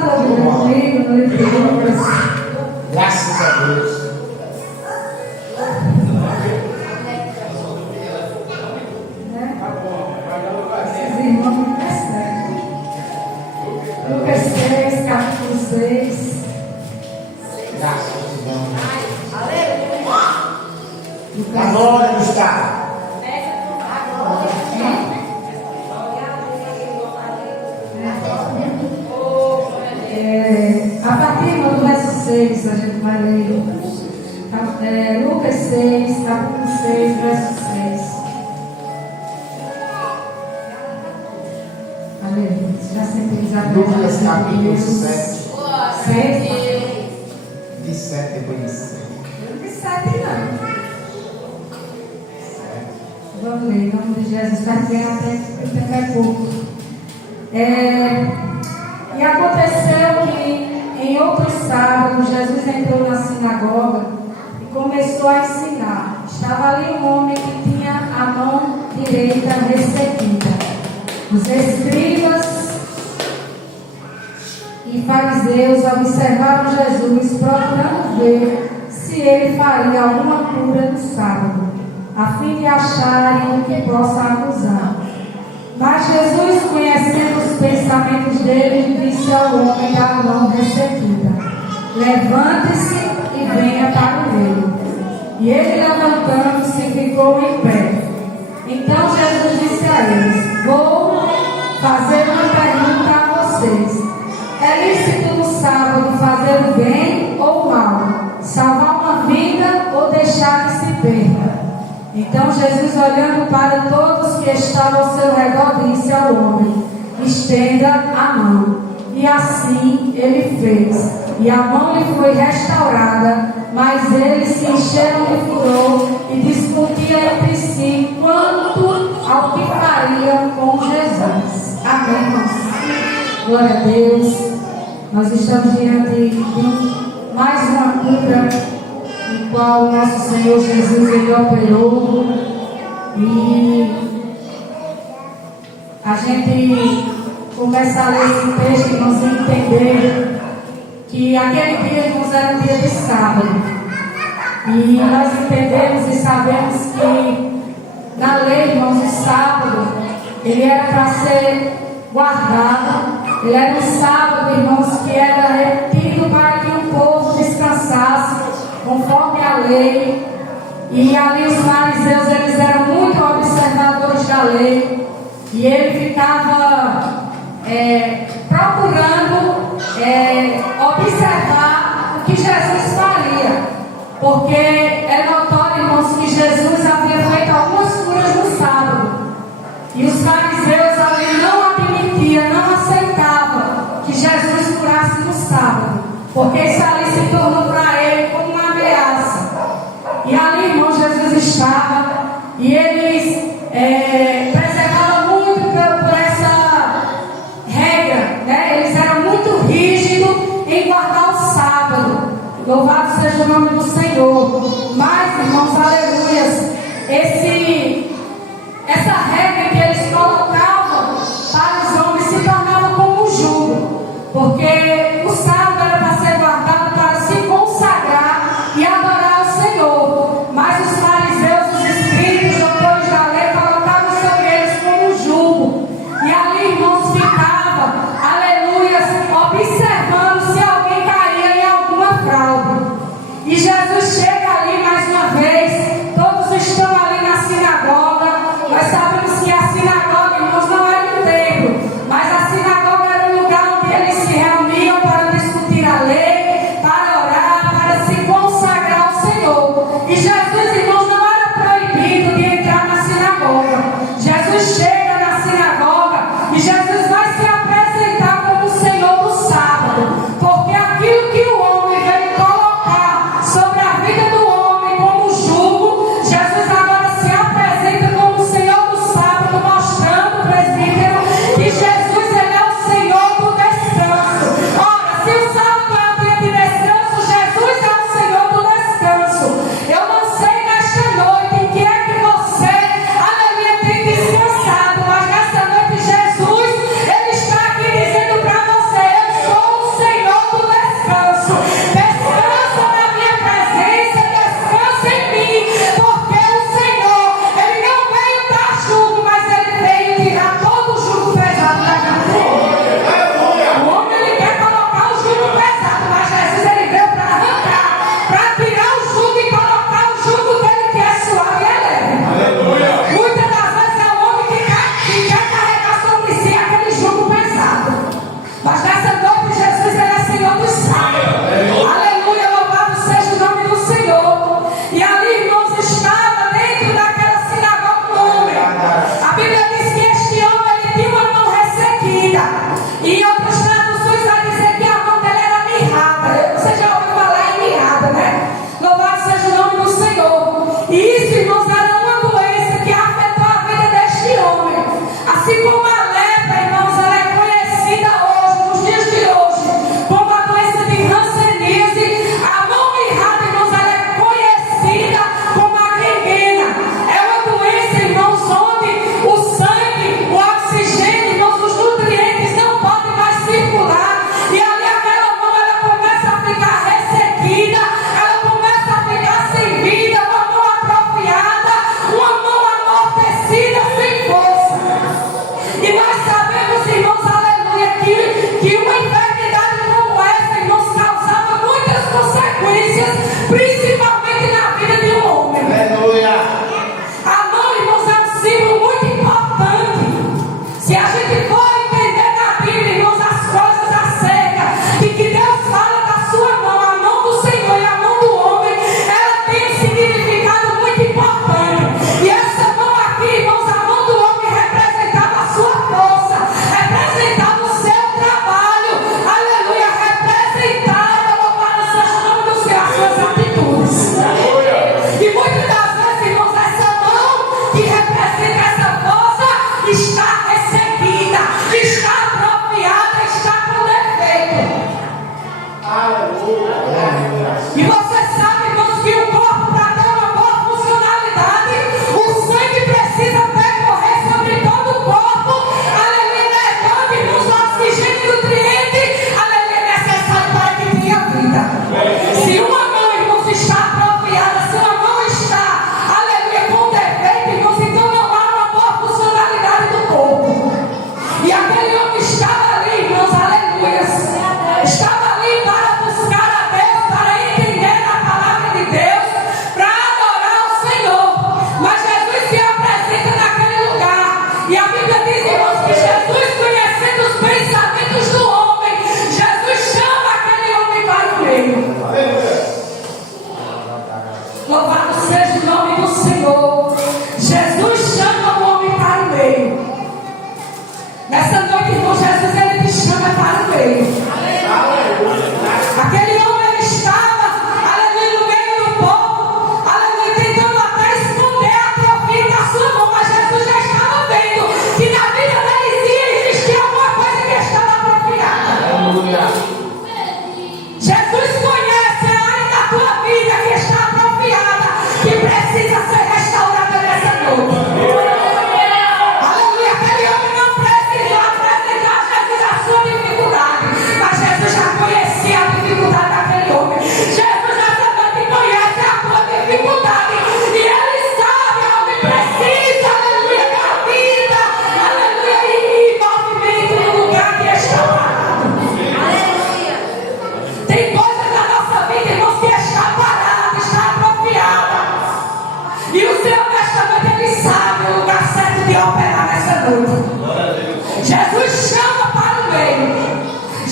todo comigo, glória a Deus. Graças a Deus. Esses irmãos me percebem. Lucas 6, capítulo 6. Graças a Deus. Lucas Agora, Gustavo. A partir do verso 6, a gente vai ler. Lucas 6, capítulo 6, verso 6. Aleluia. Já sentei Lucas capítulo 7. 6. De 7 depois de 7. Eu não disse 7 não. Vamos ler, em nome de Jesus, está bem até o tempo é pouco. E aconteceu que em outro sábado Jesus entrou na sinagoga e começou a ensinar. Estava ali um homem que tinha a mão direita ressequida. Os escribas e fariseus observaram Jesus, procurando ver se ele faria alguma cura no sábado, a fim de acharem o que possa acusar. Mas Jesus, conhecendo os pensamentos dele, disse ao homem da mão ressequida: levante-se e venha para o meio. E ele, levantando-se, ficou em pé. Então Jesus disse a eles: vou fazer uma pergunta a vocês. É lícito no sábado fazer o bem ou o mal, salvar uma vida ou deixar que se perca? Então Jesus, olhando para todos que estavam ao seu redor, disse ao homem: estenda a mão. E assim ele fez. E a mão lhe foi restaurada, mas eles se encheram de furor e discutiam entre si quanto ao que fariam com Jesus. Amém, irmãos? Glória a Deus. Nós estamos diante de mais uma cura, no qual o nosso Senhor Jesus ele operou, e a gente começa a ler esse texto e nós entender que aquele dia, irmãos, era um dia de sábado, e nós entendemos e sabemos que na lei, irmãos, o sábado ele era para ser guardado. Ele era um sábado, irmãos, que era retido para que o povo descansasse conforme a lei. E ali os fariseus, eles eram muito observadores da lei, e ele ficava procurando observar o que Jesus faria, porque é notório, irmãos, que Jesus havia feito algumas curas no sábado, e os fariseus ali não admitiam, não aceitavam que Jesus curasse no sábado, porque isso ali se tornou para ele como uma ameaça. E ali, irmão, Jesus estava, e eles preservavam muito por essa regra, né? Eles eram muito rígidos em guardar o sábado. Louvado seja o nome do Senhor. Mas, irmãos, aleluias, essa regra que eles colocavam para os homens se tornava como um jugo, porque o sábado era para ser guardado para se consagrar e adorar o Senhor. Mas os fariseus, os escribas, doutores da lei, colocavam sobre eles como um jugo, e ali, irmãos, ficava, aleluias, observando se alguém caía em alguma fraude. E Jesus chega ali mais uma vez, todos estão ali na sinagoga. Nós sabemos que a sinagoga, irmãos, não era um templo, mas a sinagoga era um lugar onde eles se reuniam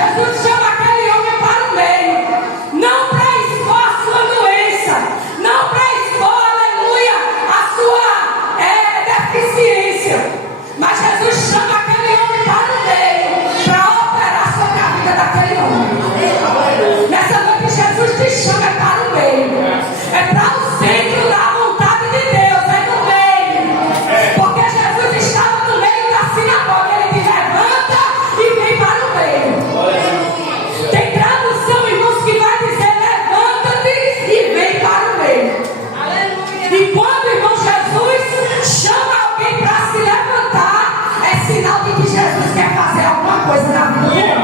Jesus chama aquele homem para o meio, não para expor a sua doença, não para expor, aleluia, a sua deficiência, mas Jesus chama aquele homem para o meio, para operar sobre a vida daquele homem. Nessa noite Jesus te chama para o meio, é para o centro da vontade de Deus, é no meio, porque Jesus estava no meio da sinagoga, ele te levanta e vem para o meio. Tem tradução, irmãos, que vai dizer levanta-te e vem para o meio. E quando, irmão, Jesus chama alguém para se levantar, é sinal de que Jesus quer fazer alguma coisa na vida do homem.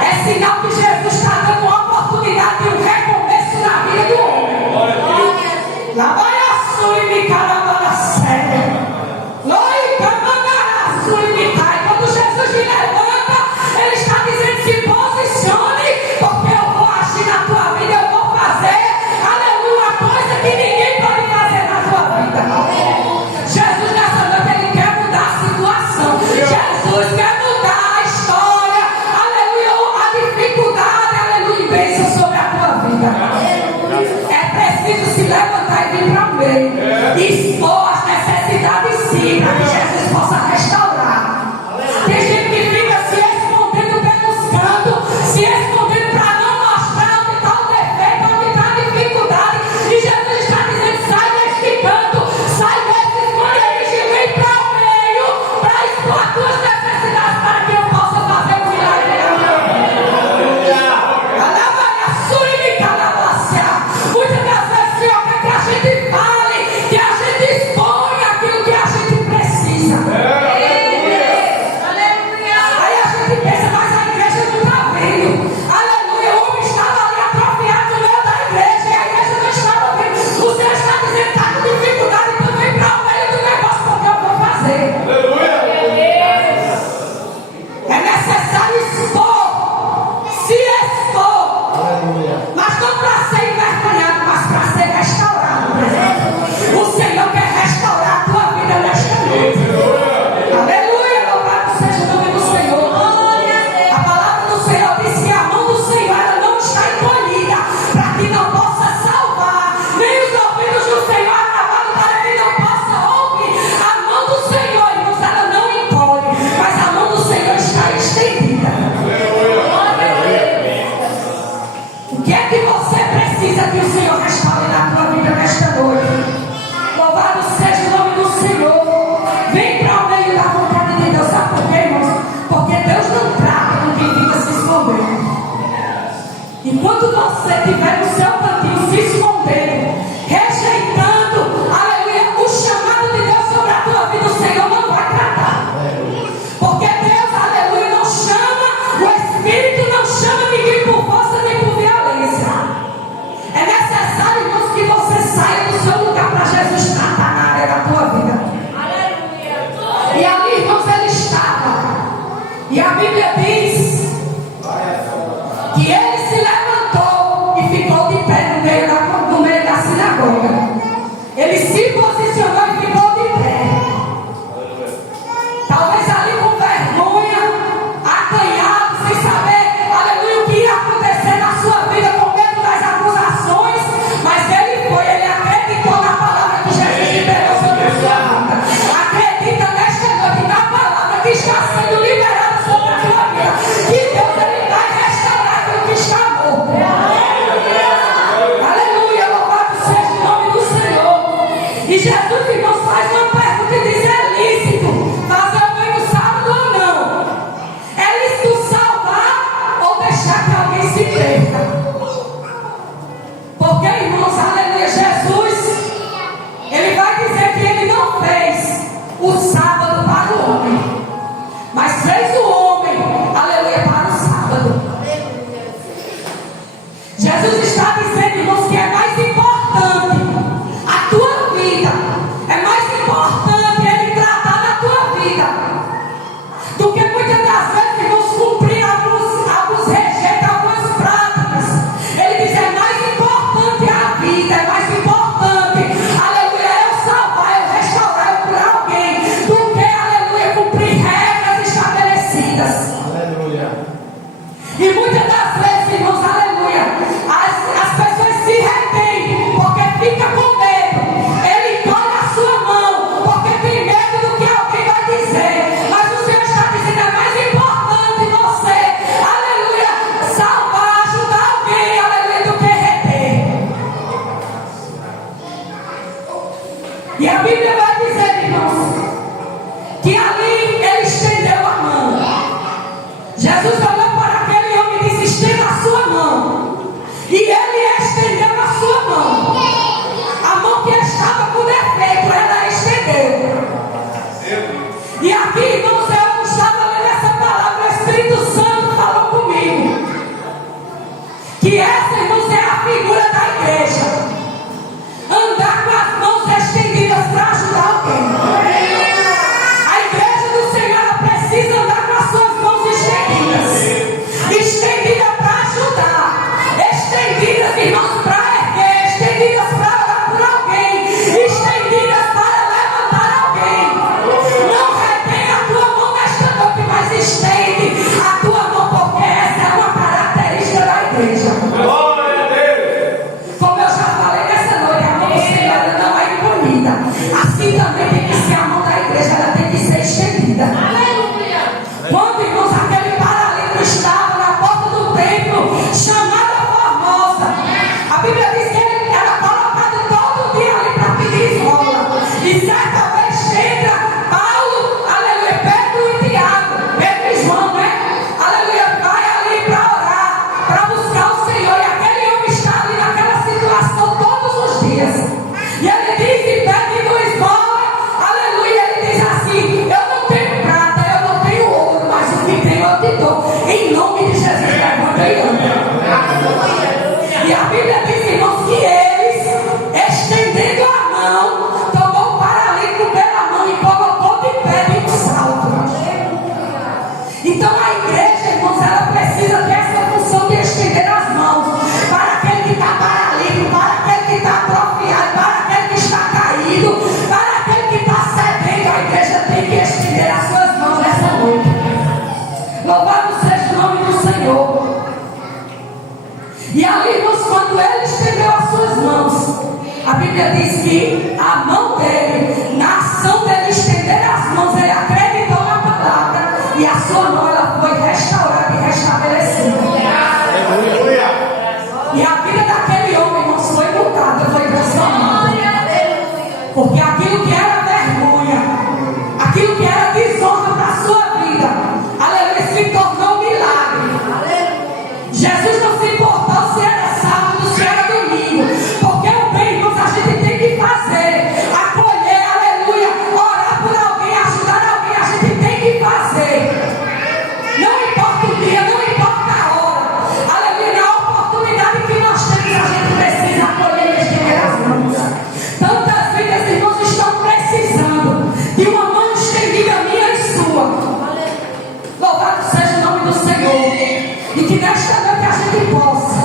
É sinal que Jesus está dando uma oportunidade de um recomeço na vida do homem. Lá vai a sua e me caramba séria. Quando Jesus me levanta, Ele está dizendo: se posicione, porque eu vou agir na tua vida, eu vou fazer, aleluia, uma coisa que ninguém pode fazer na tua vida. Jesus nessa noite, Ele quer mudar a situação. Jesus quer mudar a história, aleluia, a dificuldade, aleluia, e bênção sobre a tua vida. É preciso se levantar e vir para o meio, expor as necessidades sim, para que Jesus possa restaurar. Tem gente que fica se escondendo pelos cantos, se escondendo para não mostrar onde está o defeito, onde está a dificuldade. E Jesus está dizendo: sai deste canto, sai desse esconderijo e vem para o meio, para expor as tuas necessidades, para que eu possa fazer um milagre na minha vida. Muitas das vezes, Senhor, quer que a gente fale, que a gente exponha aquilo que a gente precisa. Aí a gente pensa: mas a igreja não está vendo. Aleluia, o homem estava ali atrofiado no meio da igreja e a igreja não estava vendo. O Senhor está dizendo: está com dificuldade, então vem para o meio do negócio, porque eu vou fazer. É necessário expor, se expor. Mas não para ser envergonhado, mas para ser restaurado. O Senhor quer restaurar a tua vida nesta noite. Aleluia, louvado seja o nome do Senhor. A palavra do Senhor diz que a mão do Senhor ela não está encolhida para que não possa salvar, nem os ouvidos do Senhor agravados para que não possa ouvir. A mão do Senhor, irmãos, ela não encolhe, mas a mão do Senhor está estendida. O que é que você precisa que o Senhor restaure na tua vida nesta noite? Louvado seja o nome do Senhor. Vem para o meio da vontade de Deus. Sabe por quê, irmãos? Porque Deus não trata com quem fica se escondendo. Enquanto você estiver no seu cantinho se escondendo, rejeitando, aleluia, o chamado de Deus sobre a tua vida, o Senhor não vai tratar. Porque Deus, aleluia, não chama, o Espírito não chama ninguém por força nem por violência. É necessário, irmãos, que você saia do seu lugar para Jesus tratar na área da tua vida. E ali, irmãos, ele estava. E a Bíblia diz que ele se levantou e ficou de pé no meio da sinagoga. Ele se posicionou e ficou de pé. Talvez ali com vergonha, acanhado, sem saber, aleluia, o que ia acontecer na sua vida, com medo das acusações. Mas ele acreditou na palavra que Jesus liberou sobre a sua vida. Acredita nesta noite na palavra que está sendo liberada sobre a sua vida. Que Deus ele vai restaurar aquilo que Em nome de Jesus, levanta e anda. E a Bíblia diz, irmãos, que eles, estendendo a mão, tomou o paralítico pela mão e colocou de pé de um salto. Então a igreja, irmãos, ela precisa ter essa função de estender as mãos para aquele que está paralítico, para aquele que está atrofiado, para aquele que está caído, para aquele que está sedento. A igreja tem que estender as suas mãos nessa noite. Louvado seja o nome do Senhor. E ali, irmãos, quando ele estendeu as suas mãos, a Bíblia diz que a mão dele, na ação dele estender as mãos, ele acreditou na palavra e a sua mão ela foi restaurada e restabelecida. E a vida daquele homem, irmãos, foi mudada, foi transformada. Porque aquilo que era vergonha, aquilo que era desonra para a sua vida, aleluia, se tornou um milagre. Jesus não se importou se era sábado, se era domingo, porque o bem, irmãos, a gente tem que fazer, acolher, aleluia, orar por alguém, ajudar alguém, a gente tem que fazer. Não importa o dia, não importa a hora, aleluia, na oportunidade que nós temos, a gente precisa acolher e estender as mãos. Tantas vidas, irmãos, estão precisando de uma mão estendida minha e sua. Louvado seja o nome do Senhor. E que nesta noite a gente possa,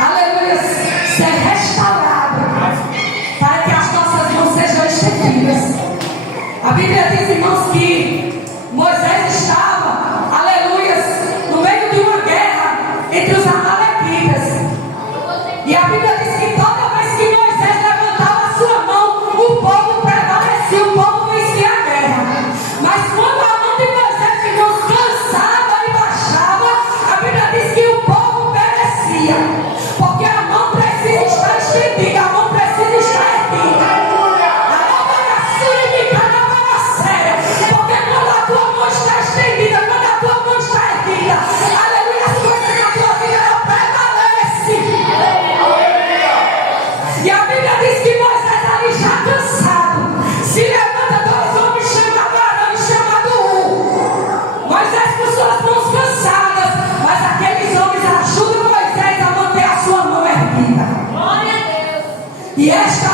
aleluia, ser restaurado, para que as nossas mãos sejam estendidas. A Bíblia diz, irmãos, que Moisés estava, aleluia, no meio de uma guerra entre os amalequitas. E a Bíblia diz que toda vez que Moisés levantava a sua mão, o povo prevalecia, o povo vencia a guerra. Mas quando a mão de Moisés, irmãos, cansava e baixava, a Bíblia diz que o povo perecia. Porque a mão precisa estar estendida, a mão precisa estar erguida. A mão vai surimicar na séria. Porque quando a tua mão está estendida, quando a tua mão está erguida, aleluia, as coisas na tua vida ela prevalece. E a Bíblia diz que Moisés ali já cansado, se levanta dois homens chamados Arão e chamado Moisés com suas mãos cansadas, mas aqueles homens ajudam Moisés a manter a sua mão erguida. Glória a Deus. E esta